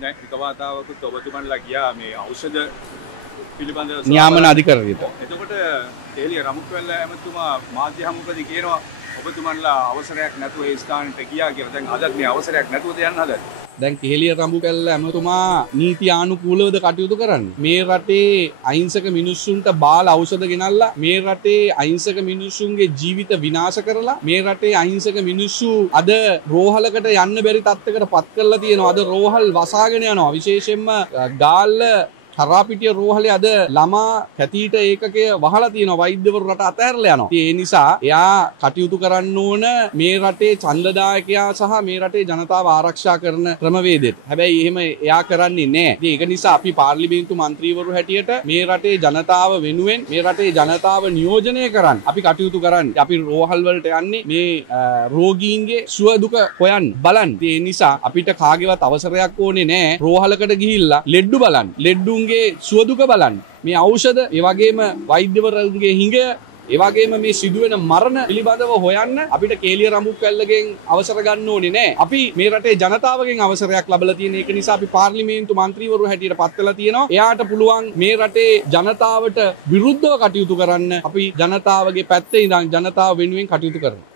දැන් එක වතාවකුත් ඔබතුමන්ලා ගියා මේ ඖෂධ පිළිබඳව නියාමන අධිකරණයට. එතකොට තේලිය රමුක්වැල්ල ඇමතුමා මාධ්‍ය හමුවකදී කියනවා ඔබතුමන්ලා අවසරයක් නැතුව ඒ ස්ථානෙට ගියා කියලා. දැන් අදත් මේ අවසරයක් නැතුවද යන්න හදන්නේ? දැන් කෙහෙලිය රඹුකැල්ල ඇමතුමා නීති ආනුකූලවද කටයුතු කරන්නේ. මේ රටේ අහිංසක මිනිස්සුන්ට බාල ඖෂධ ගෙනල්ලා මේ රටේ අහිංසක මිනිස්සුන්ගේ ජීවිත විනාශ කරලා මේ රටේ අහිංසක මිනිස්සු අද රෝහලකට යන්න බැරි තත්ත්වයකට පත් කරලා තියෙනවා. අද රෝහල් වසාගෙන යනවා. විශේෂයෙන්ම ගාල්ල තරාපිටිය රෝහලේ අද ළමා කැතීට ඒකකය වහලා තියෙනවා. වෛද්‍යවරු රට අතහැරලා යනවා. ඒ නිසා එයා කටයුතු කරන්න ඕන මේ රටේ ඡන්දදායකයා සහ මේ රටේ ජනතාව ආරක්ෂා කරන ක්‍රමවේදෙට. හැබැයි එහෙම එයා කරන්නේ නැහැ. ඒක නිසා අපි පාර්ලිමේන්තු මන්ත්‍රීවරු හැටියට මේ රටේ ජනතාව වෙනුවෙන් මේ රටේ ජනතාව නියෝජනය කරන්න අපි කටයුතු කරන්නේ. අපි රෝහල් වලට යන්නේ මේ රෝගීන්ගේ සුව දුක හොයන්න බලන්න. ඒ නිසා අපිට කාගේවත් අවසරයක් ඕනේ නැහැ. රෝහලකට ගිහිල්ලා ලෙඩ්ඩු බලන්න. ලෙඩ්ඩුන් සුවදුක බලන්න. මේ ඖෂධ, ඒ වගේම වෛද්‍යවරුන්ගේ හිඟ, ඒ වගේම මේ සිදුවෙන මරණ පිළිබඳව හොයන්න අපිට කේලිය රඹුක්වැල්ලගෙන් අවසර ගන්න ඕනේ නෑ. අපි මේ රටේ ජනතාවගෙන් අවසරයක් ලැබලා තියෙන. ඒක නිසා අපි පාර්ලිමේන්තු මන්ත්‍රීවරු හැටියට පත් වෙලා තියෙනවා. එයාට පුළුවන් මේ රටේ ජනතාවට විරුද්ධව කටයුතු කරන්න. අපි ජනතාවගේ පැත්තේ ඉඳන් ජනතාව වෙනුවෙන් කටයුතු කරනවා.